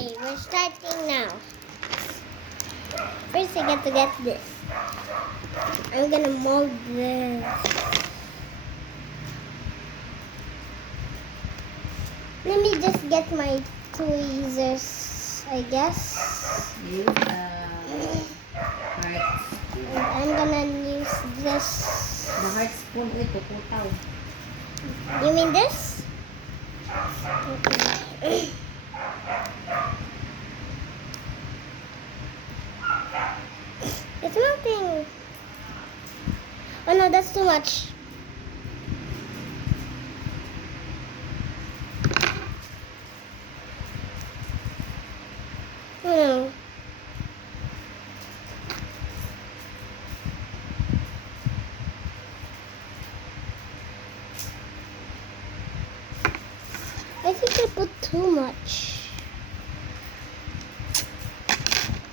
Okay, we're starting now. First, I got to get this. I'm gonna mold this. Let me just get my tweezers, I guess. Use heart. And I'm gonna use this. The heart spoon ito, putaw. You mean this? Okay. It's melting. Oh no, that's too much. No. I think I put too much.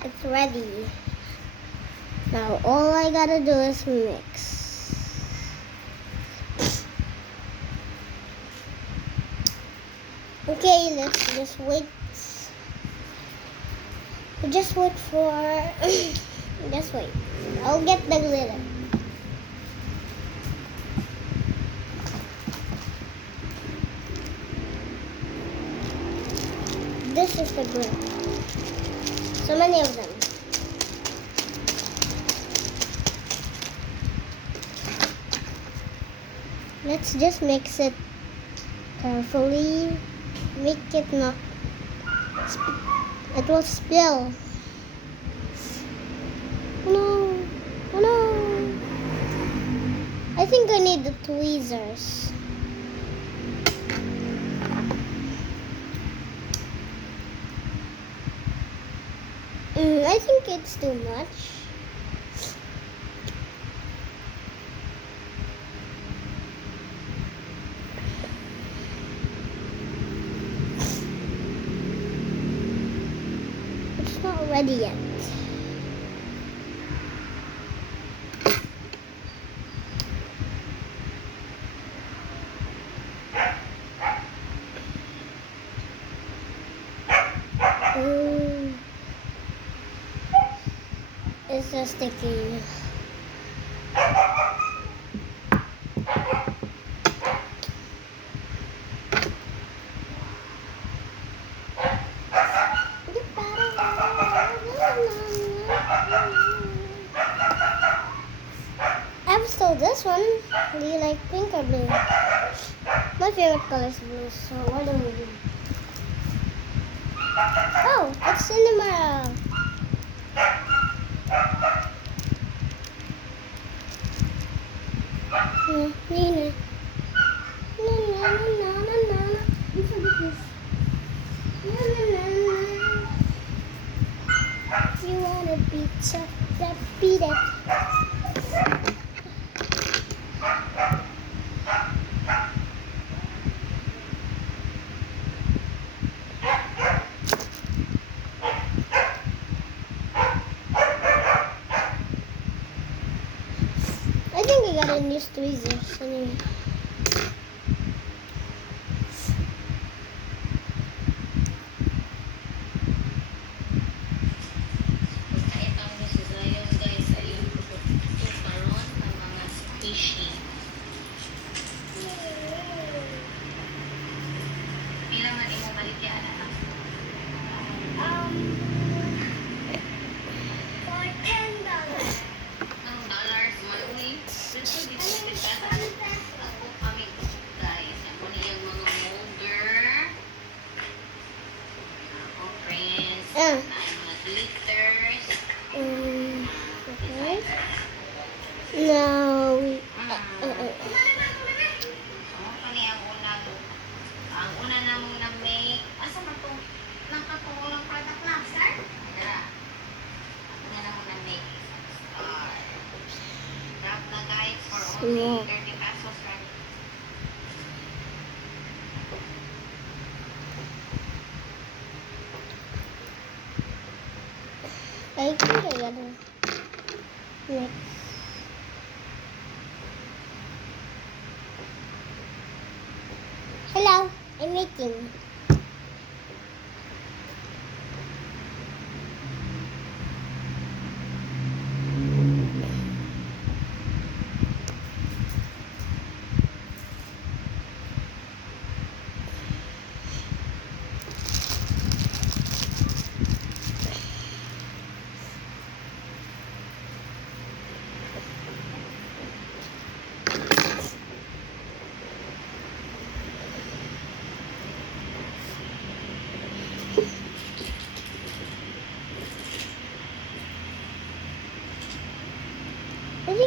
It's ready. Now all I gotta do is mix. Okay, let's just wait. Just wait for. Just wait. I'll get the glitter. This is the glitter. So many of them. Let's just mix it carefully. Make it not. It will spill. Oh no! Oh no! I think I need the tweezers. I think it's too much. It's not ready yet. It's so sticky. I've stole this one. Do you like pink or blue? My favorite color is blue, so what do we do? Oh, it's cinema. Nina. Na na na na na na. You forget this. Na na na na. You want a pizza? That beat it. I think I got a new tweezers anyway. Itong nasisayaw guys sa iyong produkto karon ng mga squishy. Pila man imo baligyan anak? For $10. Ang dollars monthly. Dito dito sa ako kami guys. Ako niyang mga molder. Ako friends. Ah. Na mga glitters. Okay. Now, Ang una na mong na-make. Asa man itong nakatulong product lang, sir? Tara. Ang una na mong na-make. Star. Grab na guys for only 30 pesos. I think I got a mix. Hello, I'm making.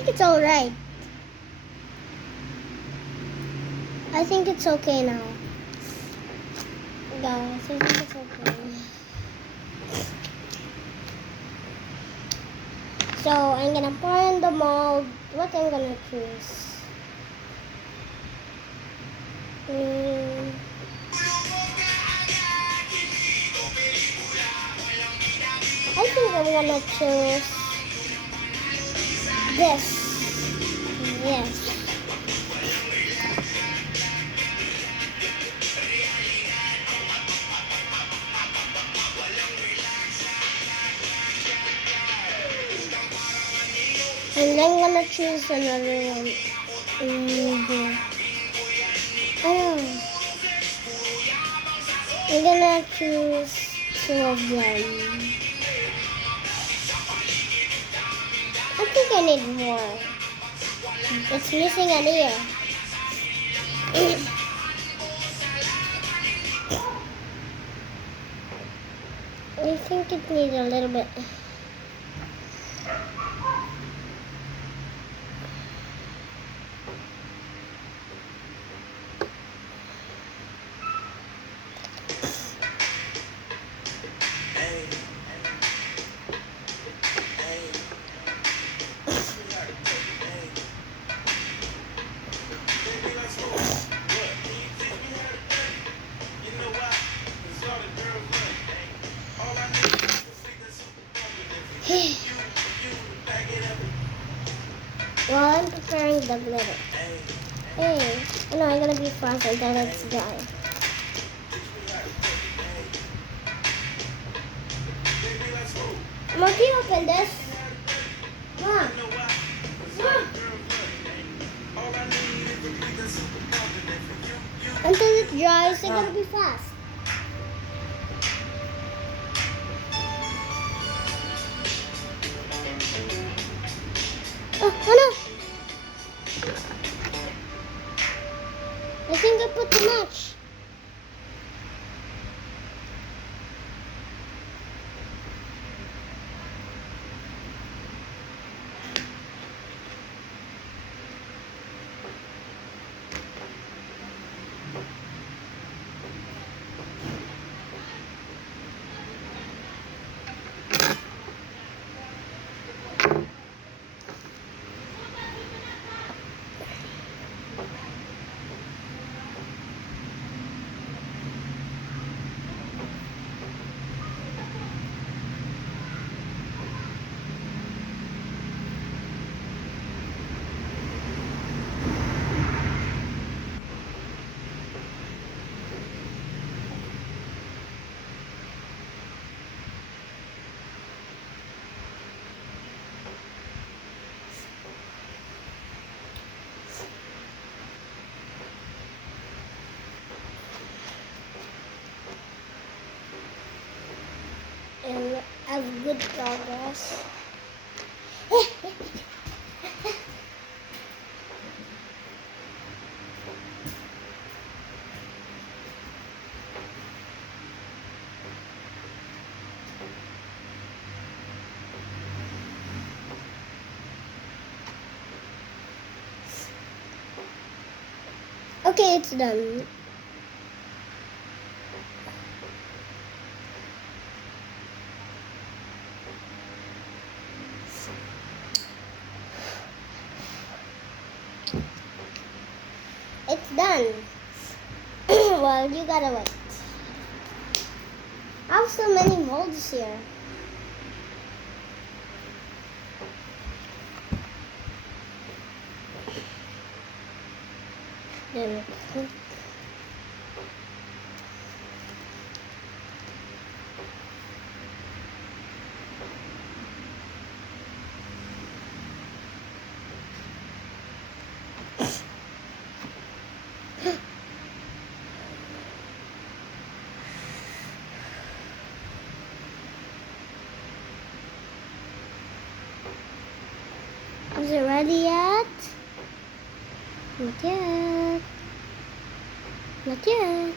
think it's alright. I think it's okay now. Guys, I think it's okay. So I'm gonna pour in the mold. What I'm gonna choose? I think I'm gonna choose this. Yes. And then I'm gonna choose another one. Oh, I'm gonna choose two of them. I think I need more. It's missing an ear. I think it needs a little bit. While I'm preparing the glitter. Hey, no, I'm gonna be fast until it's dry. Mom, can you open this? Mom. Mom. Until it dries, I'm gonna be fast. Oh no! I think I put too much. And have good progress. Okay, it's done. It's done. Well, you gotta wait. I have so many molds here. Then is it ready yet? Not yet. Not yet.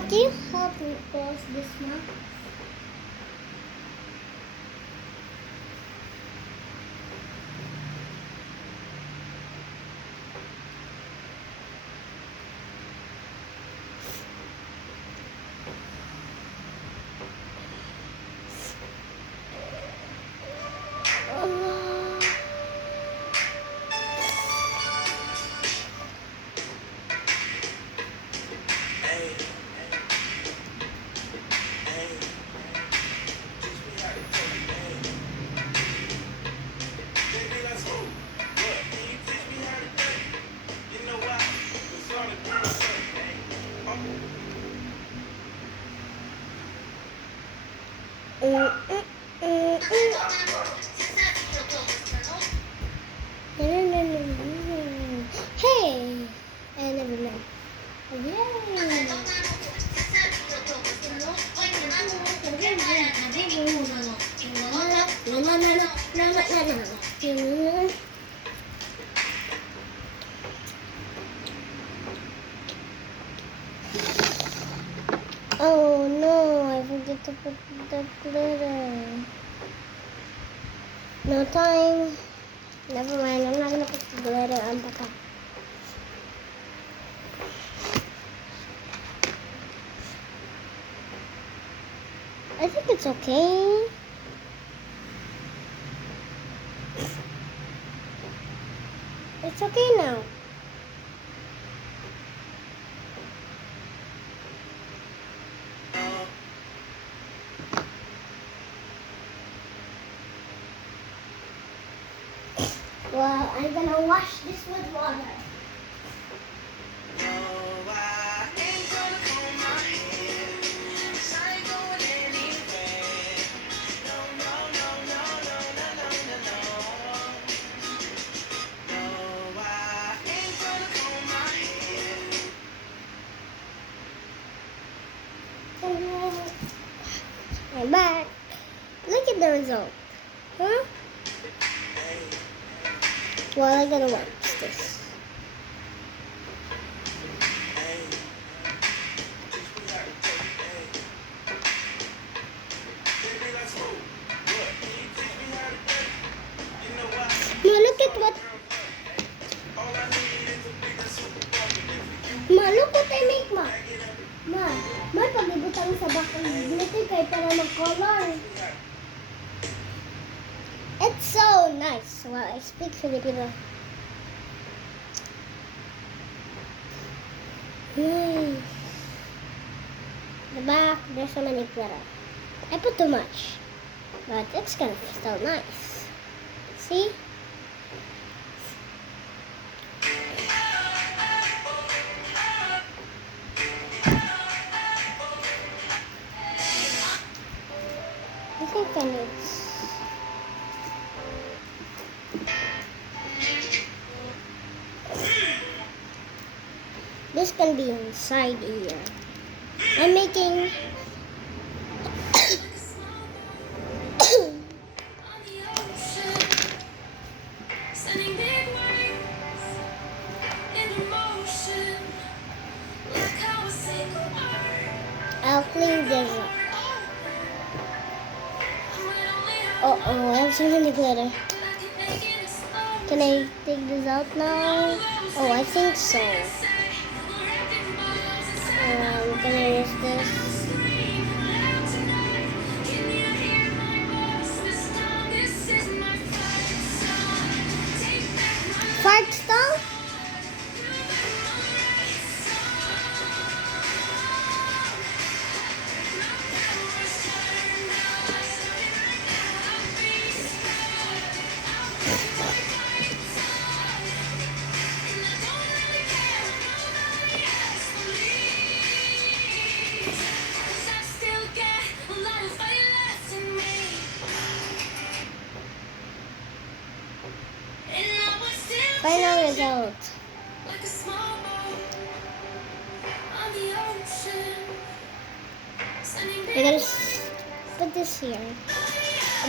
Mom, can you help me close this one? Hey! I never mind. Yay! Oh no, I forget to put the glitter. No time. Never mind, I'm not gonna put the glitter on the cup. I think it's okay. It's okay now. Well, I'm gonna wash this with water. I'm back. Look at the result. Huh? Well, I'm gonna watch this. Ma, look at what. Ma, look what I make, ma. Ma, may pagibutang sa bakal glitter kay para mag-color. It's so nice. Well, I speak Filipino. Nice. The back, there's so many glitter. I put too much, but it's gonna be still nice. See? I think I need. This can be inside here. I'm making I'll clean this up. Uh-oh, I have so many glitter. Can I take this out now? Oh, I think so. Can I use this? Fart stone? Final result. I'm gonna put this here.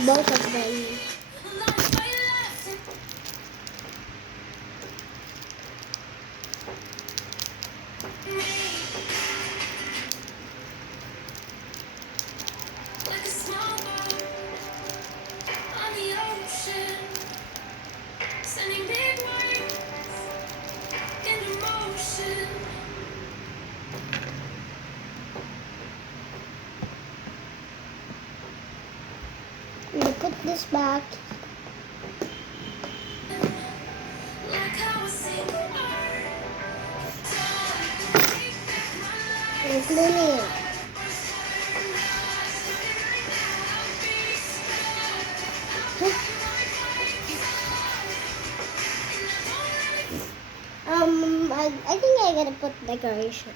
Both of them. back. Including it. I think I gotta put decoration.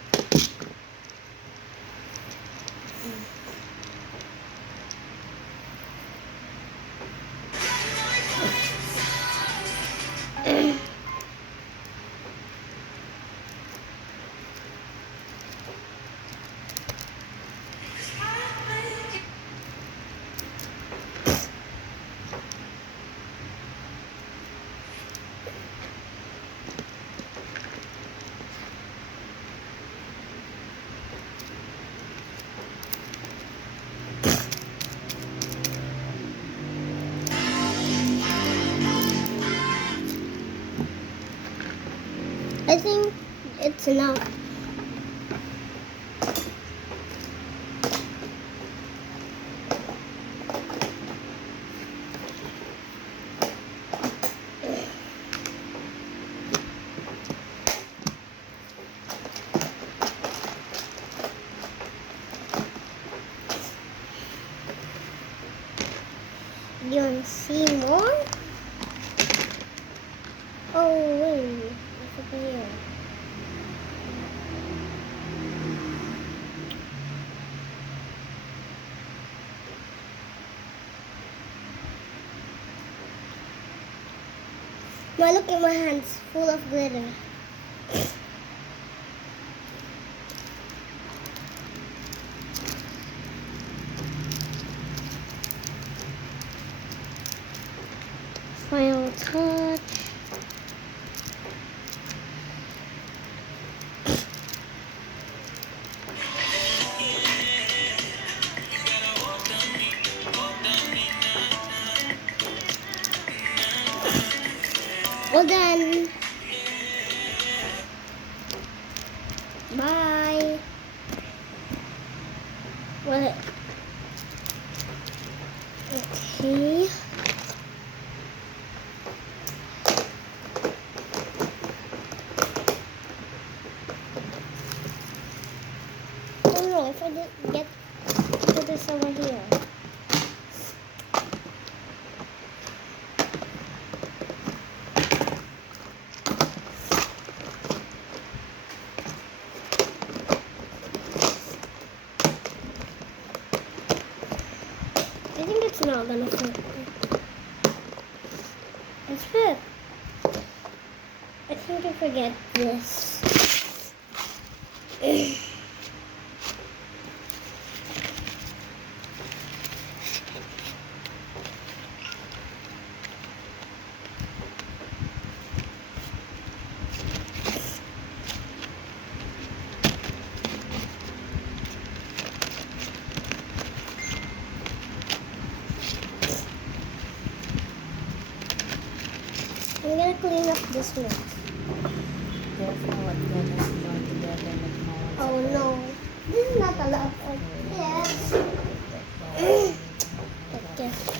I think it's enough. Do you want to see more? Oh, wait. It's over here. Now look at my hands, full of glitter. Final touch. Well done. Bye. Well, okay. Oh no, if I didn't get put this over here. I think it's not gonna fit. It's fit. I think I forget this. I'm gonna clean up this mess. Careful what God has joined together, let no one Oh separate. no, this is not a lot of yes. Let no one Okay.